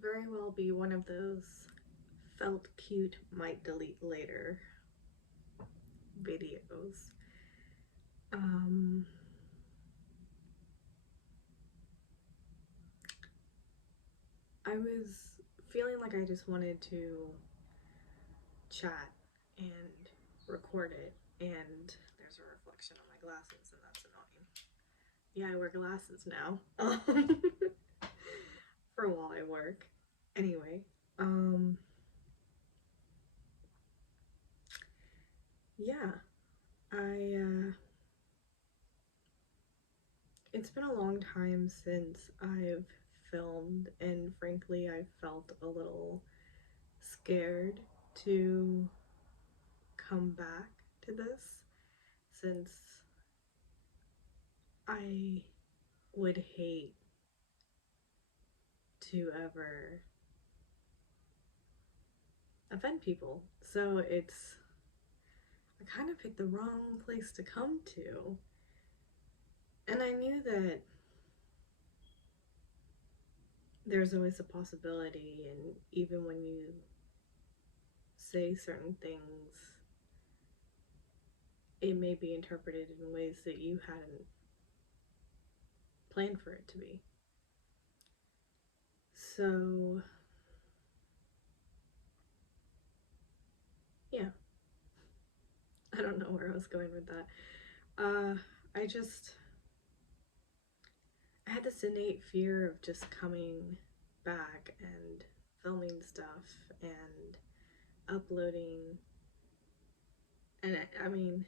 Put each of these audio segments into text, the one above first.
very well be one of those felt cute, might delete later videos. I was feeling like I just wanted to chat and record it, and there's a reflection on my glasses, and that's annoying. Yeah, I wear glasses now. For while I work. Anyway, yeah, it's been a long time since I've filmed, and frankly, I felt a little scared to come back to this, since I would hate to ever offend people. So I kind of picked the wrong place to come to. And I knew that there's always a possibility, and even when you say certain things, it may be interpreted in ways that you hadn't planned for it to be. So, yeah. I don't know where I was going with that. I had this innate fear of just coming back and filming stuff and uploading. And I mean,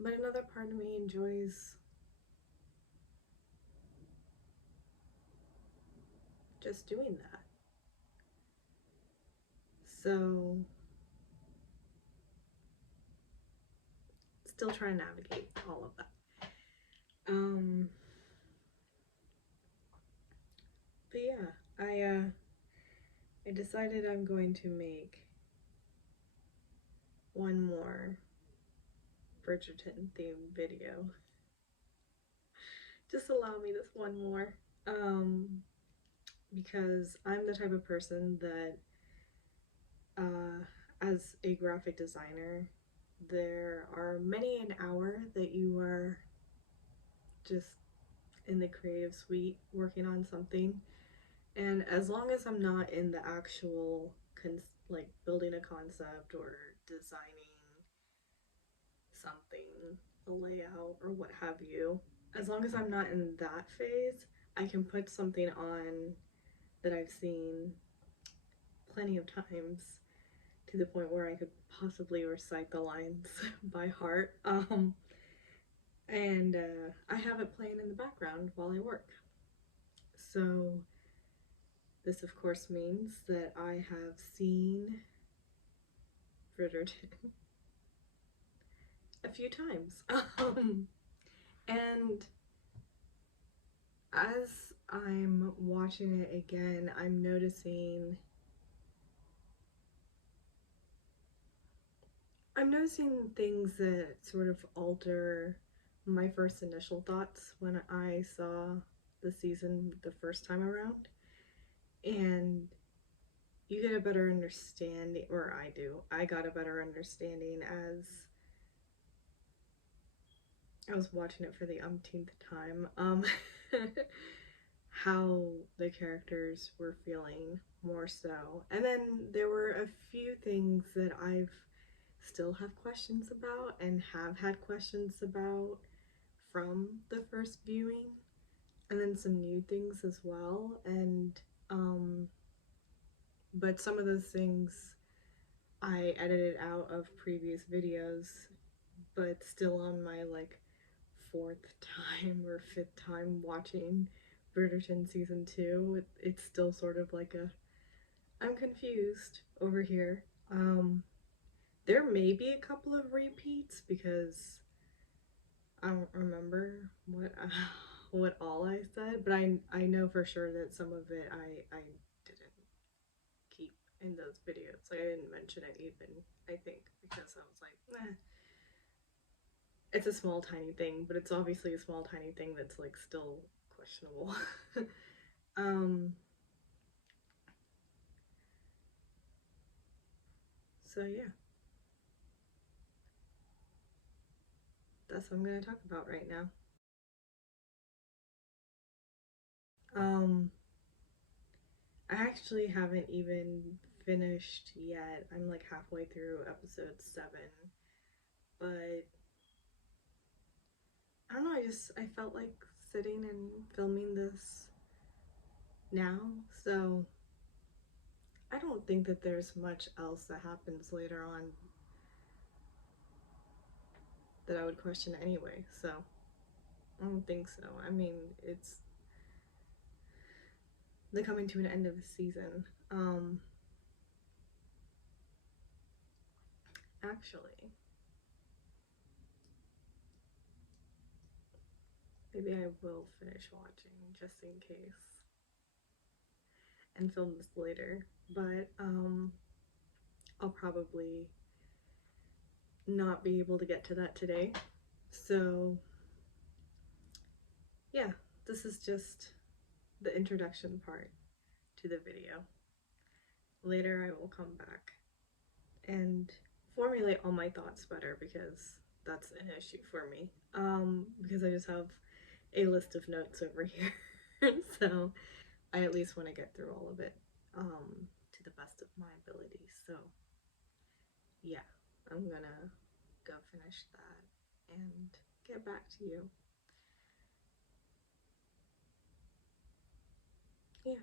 but another part of me enjoys just doing that. So, still trying to navigate all of that. But yeah, I decided I'm going to make one more Bridgerton themed video. Just allow me this one more. Because I'm the type of person that, as a graphic designer, there are many an hour that you are just in the creative suite working on something, and as long as I'm not in the actual like building a concept or designing something, a layout or what have you, as long as I'm not in that phase, I can put something on that I've seen plenty of times to the point where I could possibly recite the lines by heart. And I have it playing in the background while I work. So this of course means that I have seen Bridgerton a few times. And as I'm watching it again, I'm noticing things that sort of alter my first initial thoughts when I saw the season the first time around. And you get a better understanding, or I got a better understanding as I was watching it for the umpteenth time, how the characters were feeling more so. And then there were a few things that I've still have questions about and have had questions about from the first viewing, and then some new things as well. And but some of those things I edited out of previous videos, but still on my like 4th time or 5th time watching Bridgerton season 2, it's still sort of like I'm confused over here. There may be a couple of repeats because I don't remember what all I said, but I know for sure that some of it I didn't keep in those videos. Like I didn't mention it even, I think, because I was like, it's a small tiny thing, but it's obviously a small tiny thing that's like still questionable. So yeah, that's what I'm gonna talk about right now. Um, I actually haven't even finished yet. I'm like halfway through episode 7, but I don't know, I felt like sitting and filming this now, so I don't think that there's much else that happens later on that I would question anyway, so I don't think so. I mean, it's the coming to an end of the season. Actually, maybe I will finish watching just in case and film this later, but I'll probably not be able to get to that today. So yeah, this is just the introduction part to the video. Later I will come back and formulate all my thoughts better, because that's an issue for me. Because I just have a list of notes over here. So I at least want to get through all of it to the best of my ability. So yeah, I'm gonna go finish that and get back to you. Yeah.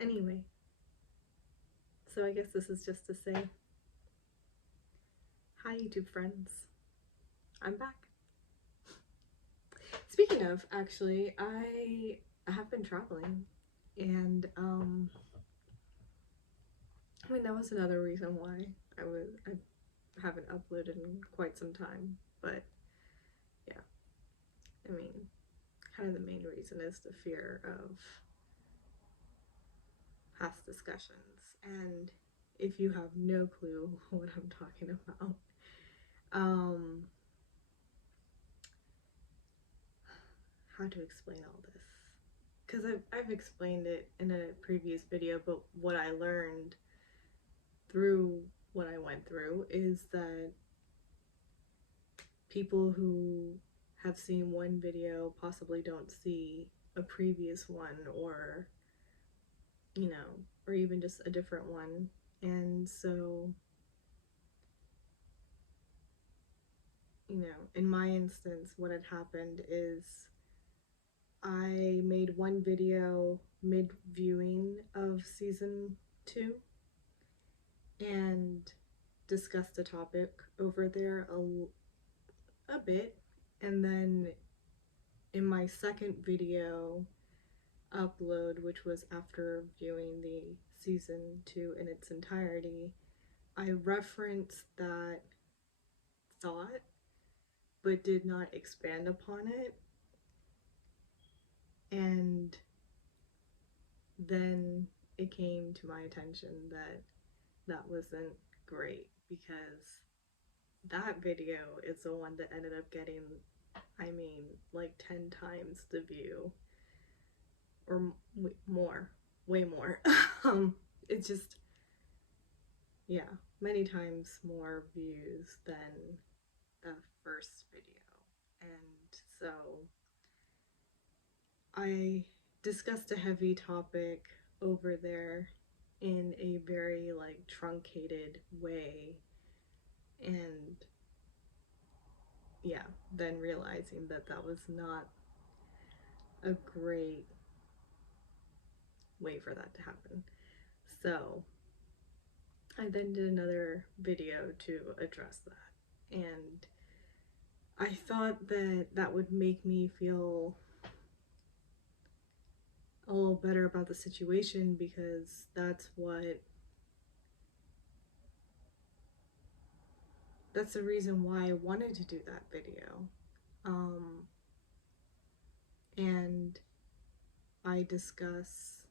Anyway, so I guess this is just to say, hi YouTube friends, I'm back. Speaking of, actually, I have been traveling, and I mean, that was another reason why I haven't uploaded in quite some time, but yeah, I mean, kind of the main reason is the fear of past discussions. And if you have no clue what I'm talking about, how to explain all this? Because I've explained it in a previous video, but what I learned through what I went through is that people who have seen one video possibly don't see a previous one, or you know, or even just a different one. And so, you know, in my instance, what had happened is I made one video mid-viewing of season 2 and discussed a topic over there a bit, and then in my second video upload, which was after viewing the season 2 in its entirety, I referenced that thought but did not expand upon it. And then it came to my attention that that wasn't great, because that video is the one that ended up getting, I mean, like 10 times the view, or more, way more. It's just, yeah, many times more views than the first video. And so I discussed a heavy topic over there in a very like truncated way, and yeah, then realizing that that was not a great way for that to happen. So I then did another video to address that, and I thought that that would make me feel a little better about the situation, because that's the reason why I wanted to do that video. And I discuss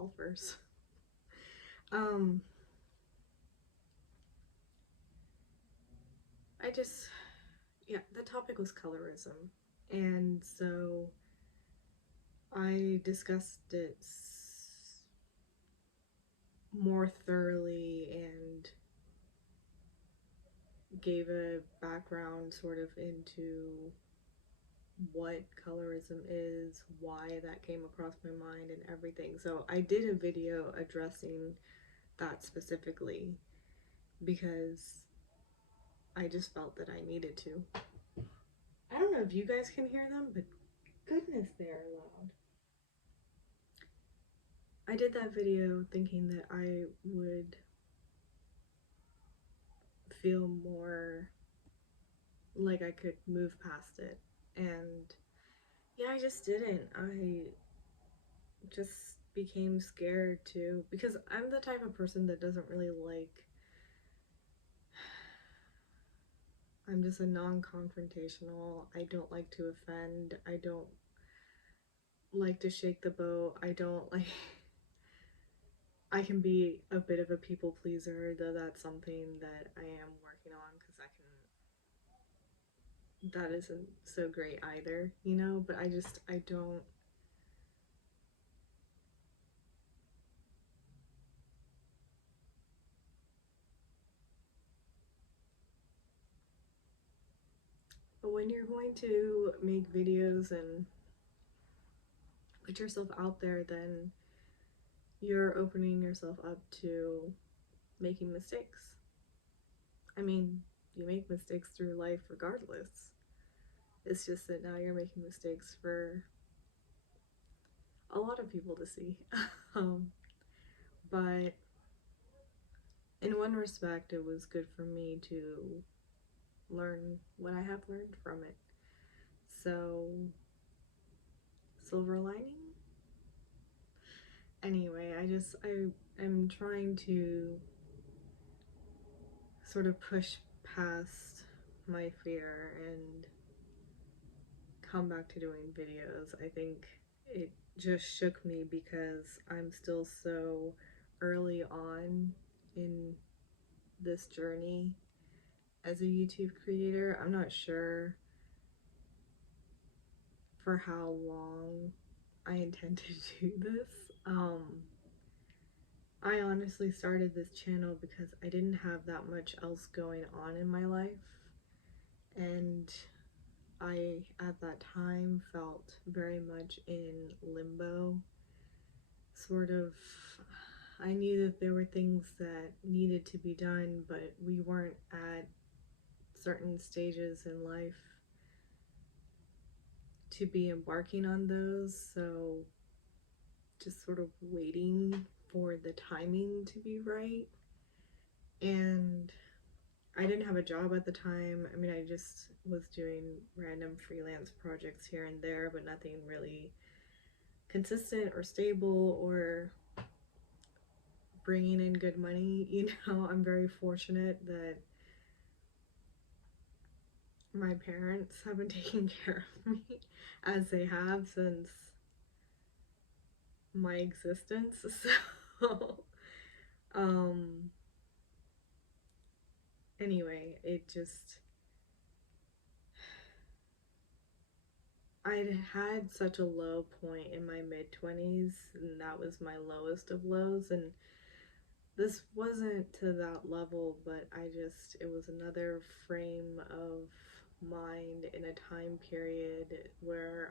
golfers. I just, yeah, the topic was colorism. And so I discussed it more thoroughly and gave a background sort of into what colorism is, why that came across my mind, and everything. So I did a video addressing that specifically because I just felt that I needed to. I don't know if you guys can hear them, but goodness, they're loud. I did that video thinking that I would feel more like I could move past it, and yeah, I just didn't. I just became scared too, because I'm the type of person that doesn't really like, I'm just a non-confrontational. I don't like to offend. I don't like to shake the boat. I don't like, I can be a bit of a people pleaser, though that's something that I am working on, because that isn't so great either, you know, but I don't. But when you're going to make videos and put yourself out there, then you're opening yourself up to making mistakes. I mean, you make mistakes through life regardless. It's just that now you're making mistakes for a lot of people to see. But in one respect, it was good for me to learn what I have learned from it. So, silver lining? Anyway, I'm trying to sort of push past my fear and come back to doing videos. I think it just shook me because I'm still so early on in this journey as a YouTube creator. I'm not sure for how long I intend to do this. I honestly started this channel because I didn't have that much else going on in my life, and I at that time felt very much in limbo. Sort of, I knew that there were things that needed to be done, but we weren't at certain stages in life to be embarking on those, so just sort of waiting for the timing to be right. And I didn't have a job at the time. I mean, I just was doing random freelance projects here and there, but nothing really consistent or stable or bringing in good money. You know, I'm very fortunate that my parents have been taking care of me as they have since my existence. So, anyway, it just, I'd had such a low point in my mid-20s, and that was my lowest of lows, and this wasn't to that level, but it was another frame of mind in a time period where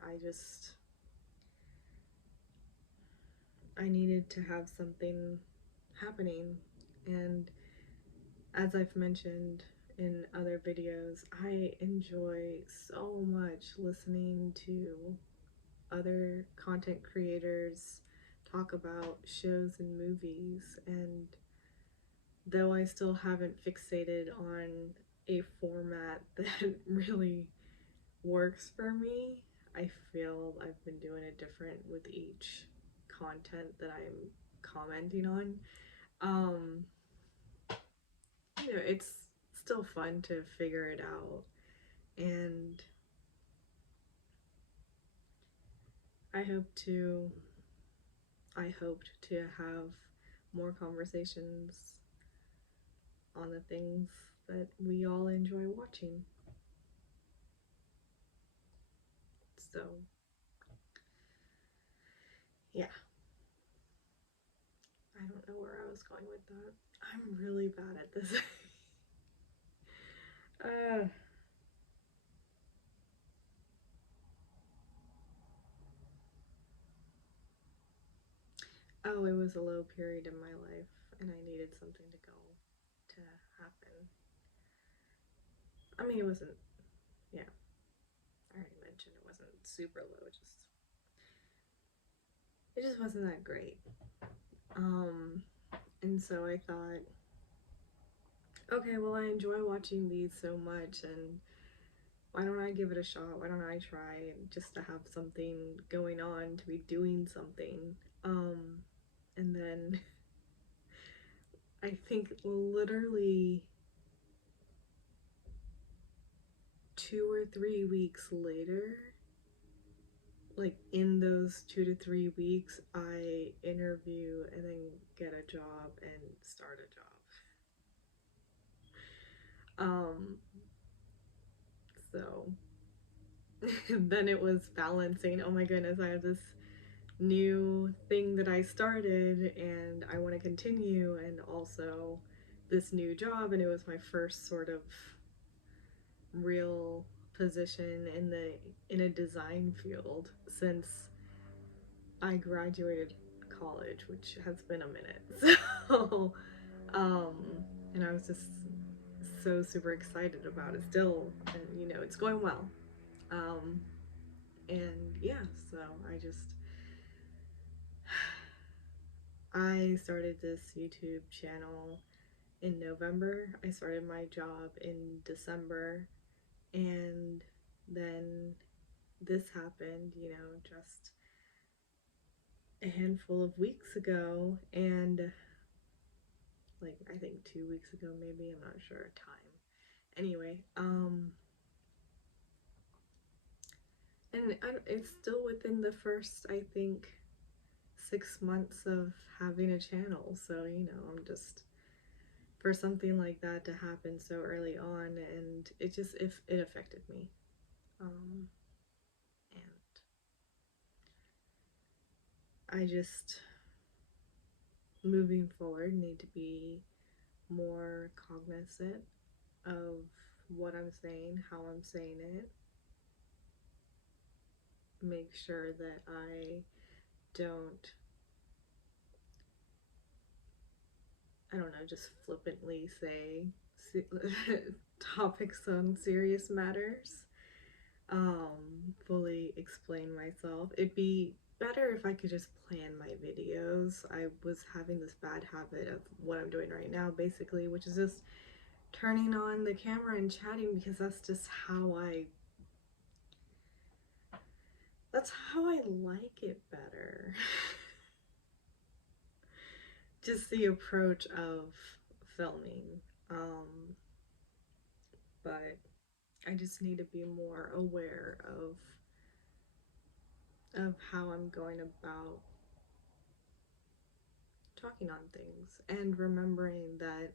I needed to have something happening. And as I've mentioned in other videos, I enjoy so much listening to other content creators talk about shows and movies, and though I still haven't fixated on a format that really works for me, I feel I've been doing it different with each content that I'm commenting on. You know, it's still fun to figure it out, and I hope to I hoped to have more conversations on the things that we all enjoy watching. So, yeah. I don't know where I was going with that. I'm really bad at this. Oh, it was a low period in my life, and I needed something to happen. I mean, it wasn't, yeah, I already mentioned it wasn't super low, it just wasn't that great. And so I thought, okay, well, I enjoy watching these so much, and why don't I give it a shot? Why don't I try just to have something going on, to be doing something? And then I think literally 2 or 3 weeks later, like in those 2 to 3 weeks, I interview and then get a job and start a job. So then it was balancing. Oh my goodness, I have this new thing that I started and I want to continue, and also this new job, and it was my first sort of real position in a design field since I graduated college, which has been a minute. So and I was just so super excited about it still, and it's going well. And yeah, so I started this YouTube channel in November. I started my job in December, and then this happened, just a handful of weeks ago, and like I think 2 weeks ago, maybe, I'm not sure time. Anyway, and it's still within the first, I think, 6 months of having a channel, so I'm just, for something like that to happen so early on, and it affected me, and I just, moving forward, need to be more cognizant of what I'm saying, how I'm saying it, make sure that I don't, I don't know, just flippantly say topics on serious matters, fully explain myself. It'd be better if I could just plan my videos. I was having this bad habit of what I'm doing right now, basically, which is just turning on the camera and chatting, because that's how I like it better. Just the approach of filming. But I just need to be more aware of how I'm going about talking on things, and remembering that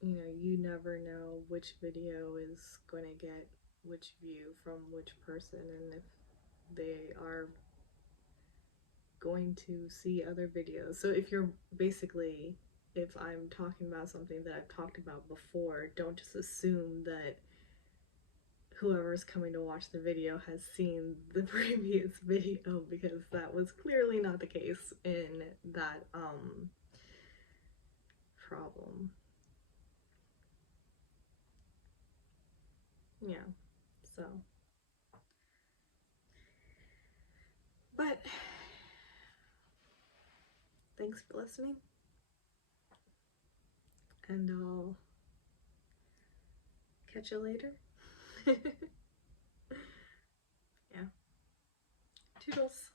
you never know which video is going to get which view from which person, and if they are going to see other videos. So if I'm talking about something that I've talked about before, don't just assume that whoever's coming to watch the video has seen the previous video, because that was clearly not the case in that problem. Yeah, so, but thanks for listening, and I'll catch you later. Yeah, toodles.